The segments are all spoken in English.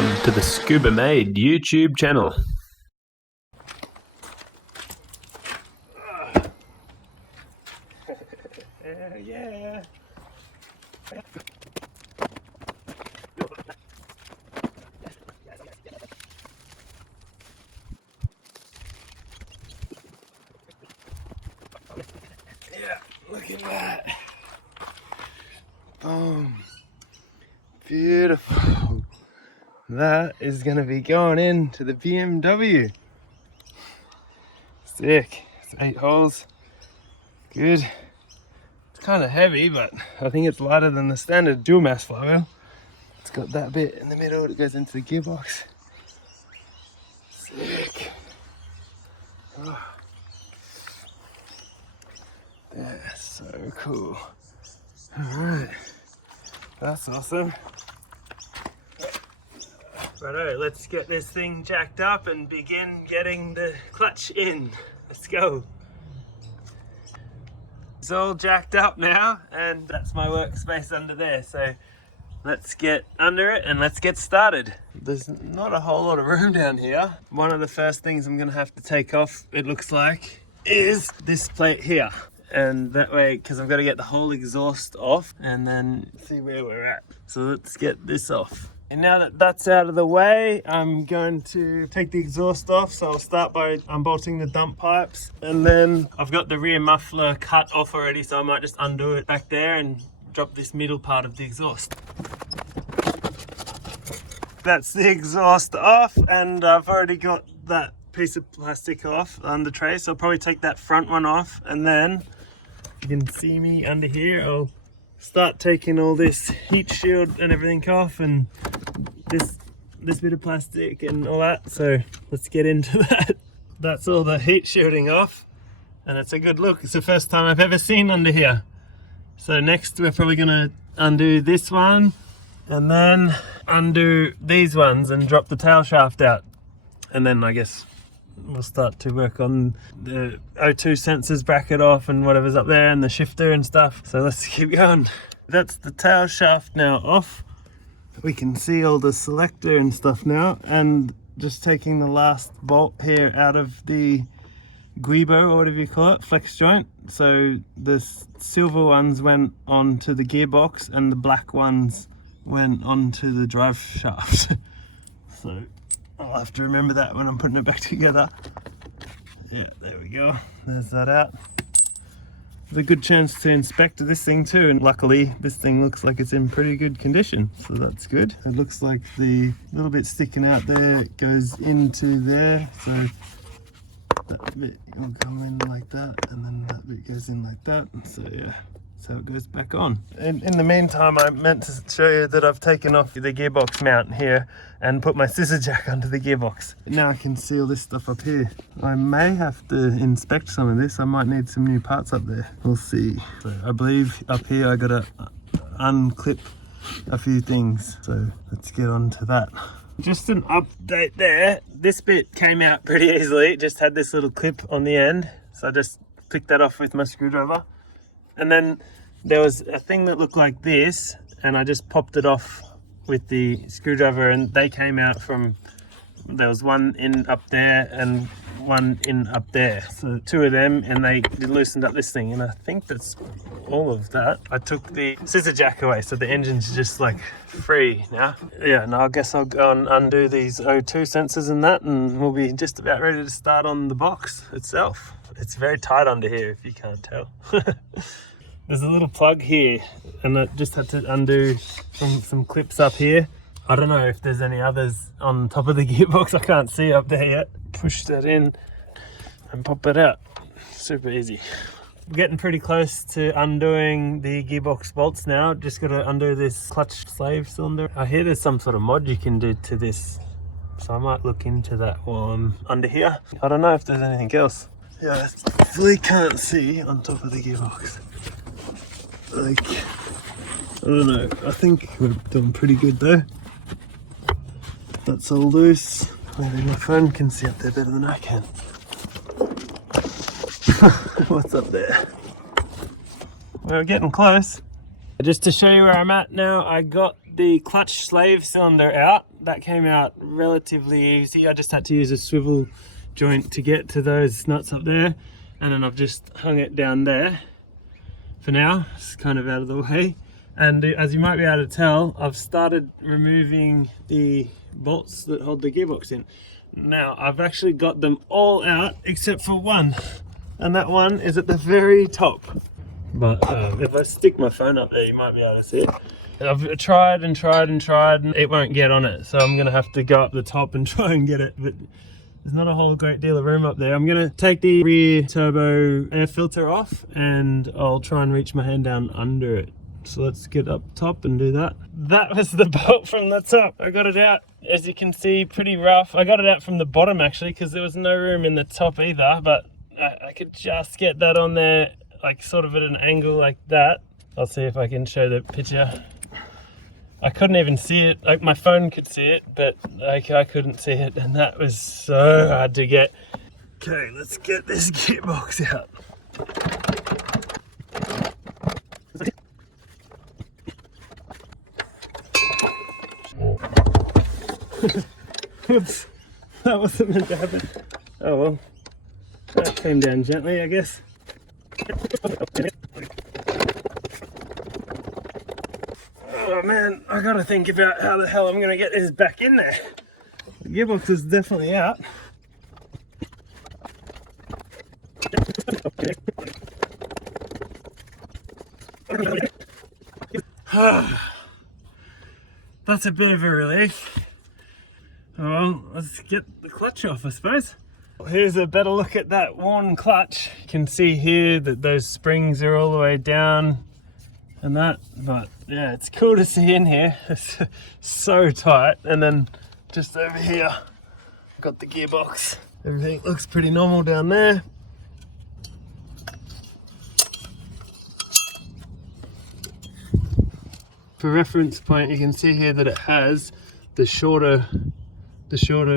Welcome to the Scuba Made YouTube channel. Yeah. Yeah, look at that. Boom. Beautiful. That is going to be going into the BMW. Sick. It's 8 holes. Good. It's kind of heavy, but I think it's lighter than the standard dual mass flywheel. It's got that bit in the middle that goes into the gearbox. Sick. Oh. That's so cool. Alright. That's awesome. Righto, let's get this thing jacked up and begin getting the clutch in. Let's go. It's all jacked up now, and that's my workspace under there. So let's get under it and let's get started. There's not a whole lot of room down here. One of the first things I'm gonna have to take off, it looks like, is this plate here. And that way, because I've got to get the whole exhaust off and then see where we're at. So let's get this off. And now that that's out of the way, I'm going to take the exhaust off. So I'll start by unbolting the dump pipes. And then I've got the rear muffler cut off already, so I might just undo it back there and drop this middle part of the exhaust. That's the exhaust off, and I've already got that piece of plastic off on the tray. So I'll probably take that front one off, and then you can see me under here. I'll start taking all this heat shield and everything off, and this bit of plastic and all that. So let's get into that. That's all the heat shielding off, and it's a good look. It's the first time I've ever seen under here. So next we're probably gonna undo this one and then undo these ones and drop the tail shaft out, and then I guess we'll start to work on the O2 sensors bracket off and whatever's up there and the shifter and stuff. So let's keep going. That's the tail shaft now off. We can see all the selector and stuff now, and just taking the last bolt here out of the guibo, or whatever you call it, flex joint. So the silver ones went onto the gearbox and the black ones went onto the drive shaft. So I'll have to remember that when I'm putting it back together. Yeah, there we go. There's that out. There's a good chance to inspect this thing too, and luckily this thing looks like it's in pretty good condition, so that's good. It looks like the little bit sticking out there goes into there, so that bit will come in like that, and then that bit goes in like that. So yeah, so it goes back on. In the meantime, I meant to show you that I've taken off the gearbox mount here and put my scissor jack onto the gearbox. Now I can see all this stuff up here. I may have to inspect some of this. I might need some new parts up there. We'll see. So I believe up here I gotta unclip a few things. So let's get on to that. Just an update there. This bit came out pretty easily. It just had this little clip on the end. So I just picked that off with my screwdriver. And then there was a thing that looked like this, and I just popped it off with the screwdriver, and they came out from, there was one in up there and one in up there. So 2 of them, and they loosened up this thing, and I think that's all of that. I took the scissor jack away, so the engine's just like free now. Yeah, and I guess I'll go and undo these O2 sensors and that, and we'll be just about ready to start on the box itself. It's very tight under here if you can't tell. There's a little plug here, and I just had to undo some clips up here. I don't know if there's any others on top of the gearbox. I can't see up there yet. Push that in and pop it out. Super easy. We're getting pretty close to undoing the gearbox bolts now. Just got to undo this clutch slave cylinder. I hear there's some sort of mod you can do to this, so I might look into that while I'm under here. I don't know if there's anything else. Yeah, I definitely can't see on top of the gearbox. Like, I don't know. I think we're doing pretty good though. That's all loose. Maybe my phone can see up there better than I can. What's up there? We're getting close. Just to show you where I'm at now, I got the clutch slave cylinder out. that came out relatively easy. I just had to use a swivel joint to get to those nuts up there, and then I've just hung it down there for now. It's kind of out of the way. And as you might be able to tell, I've started removing the bolts that hold the gearbox in. Now I've actually got them all out except for one, and that one is at the very top. But if I stick my phone up there, you might be able to see it. I've tried and it won't get on it, so I'm gonna have to go up the top and try and get it, but there's not a whole great deal of room up there. I'm gonna take the rear turbo air filter off and I'll try and reach my hand down under it. So let's get up top and do that. That was the bolt from the top. I got it out, as you can see, pretty rough. I got it out from the bottom actually, because there was no room in the top either, but I could just get that on there, like sort of at an angle like that. I'll see if I can show the picture. I couldn't even see it, like my phone could see it, but like I couldn't see it, and that was so hard to get. Okay, let's get this gearbox out. Oops, that wasn't meant to happen. Oh well, that came down gently, I guess. Oh man, I gotta think about how the hell I'm gonna get this back in there. The gearbox is definitely out. That's a bit of a relief. Well, let's get the clutch off, I suppose. Here's a better look at that worn clutch. You can see here that those springs are all the way down and that, but yeah, it's cool to see in here. It's so tight. And then just over here, I've got the gearbox. Everything looks pretty normal down there. For reference point, you can see here that it has the shorter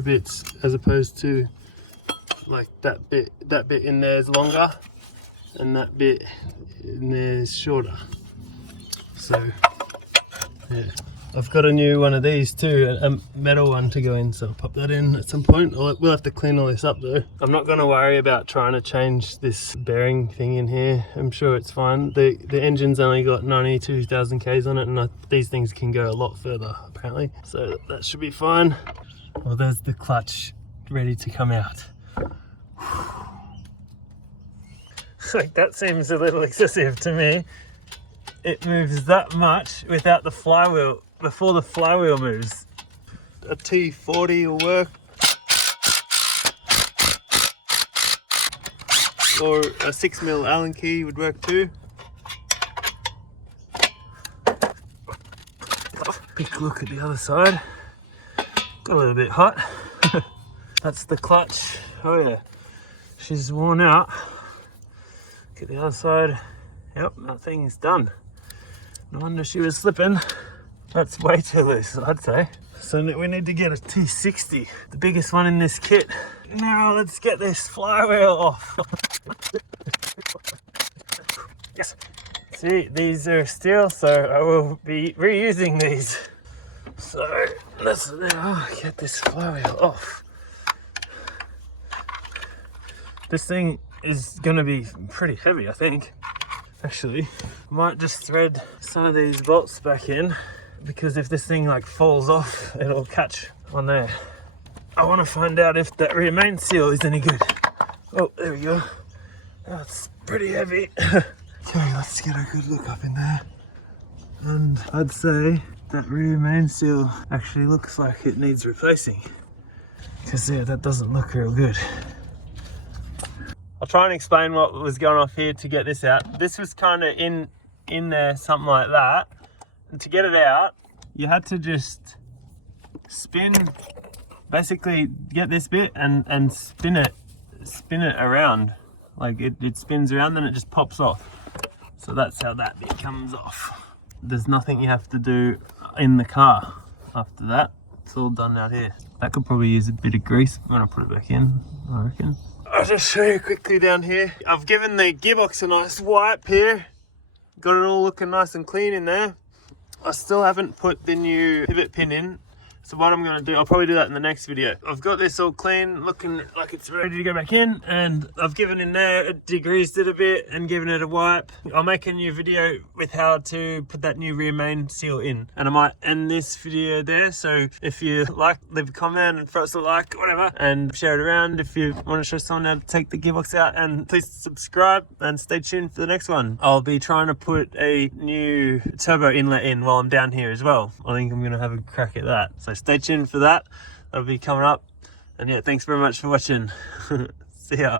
bits, as opposed to like that bit in there is longer and that bit in there is shorter. So yeah, I've got a new one of these too, a metal one to go in, so I'll pop that in at some point. We'll have to clean all this up though. I'm not going to worry about trying to change this bearing thing in here. I'm sure it's fine. The engine's only got 92,000 Ks on it, and these things can go a lot further apparently, so that should be fine. Well, there's the clutch ready to come out. Like, that seems a little excessive to me. It moves that much without the flywheel, before the flywheel moves. A T40 will work. Or a 6mm Allen key would work too. Quick look at the other side. Got a little bit hot. That's the clutch. Oh yeah, she's worn out. Look at the other side. Yep, that thing's done. No wonder she was slipping. That's way too loose, I'd say. So we need to get a T60, the biggest one in this kit. Now let's get this flywheel off. Yes. See, these are steel, so I will be reusing these. So let's now get this flywheel off. This thing is gonna be pretty heavy, I think. Actually, might just thread some of these bolts back in, because if this thing like falls off, it'll catch on there. I want to find out if that rear main seal is any good. Oh, there we go. That's pretty heavy. Okay, let's get a good look up in there. And I'd say that rear main seal actually looks like it needs replacing, because yeah, that doesn't look real good. I'll try and explain what was going off here to get this out. This was kind of in there, something like that. And to get it out, you had to just spin, basically get this bit and spin it around. Like it spins around, then it just pops off. So that's how that bit comes off. There's nothing you have to do in the car after that. It's all done out here. That could probably use a bit of grease when I put it back in, I reckon. I'll just show you quickly down here. I've given the gearbox a nice wipe here. Got it all looking nice and clean in there. I still haven't put the new pivot pin in, So what I'm gonna do, I'll probably do that in the next video. I've got this all clean, looking like it's ready to go back in, and I've given in there, degreased it a bit and given it a wipe. I'll make a new video with how to put that new rear main seal in, and I might end this video there. So if you like, leave a comment and throw us a like, whatever, and share it around if you want to show someone how to take the gearbox out, and please subscribe and stay tuned for the next one. I'll be trying to put a new turbo inlet in while I'm down here as well. I think I'm gonna have a crack at that. So stay tuned for that. That'll be coming up. And yeah, thanks very much for watching. See ya.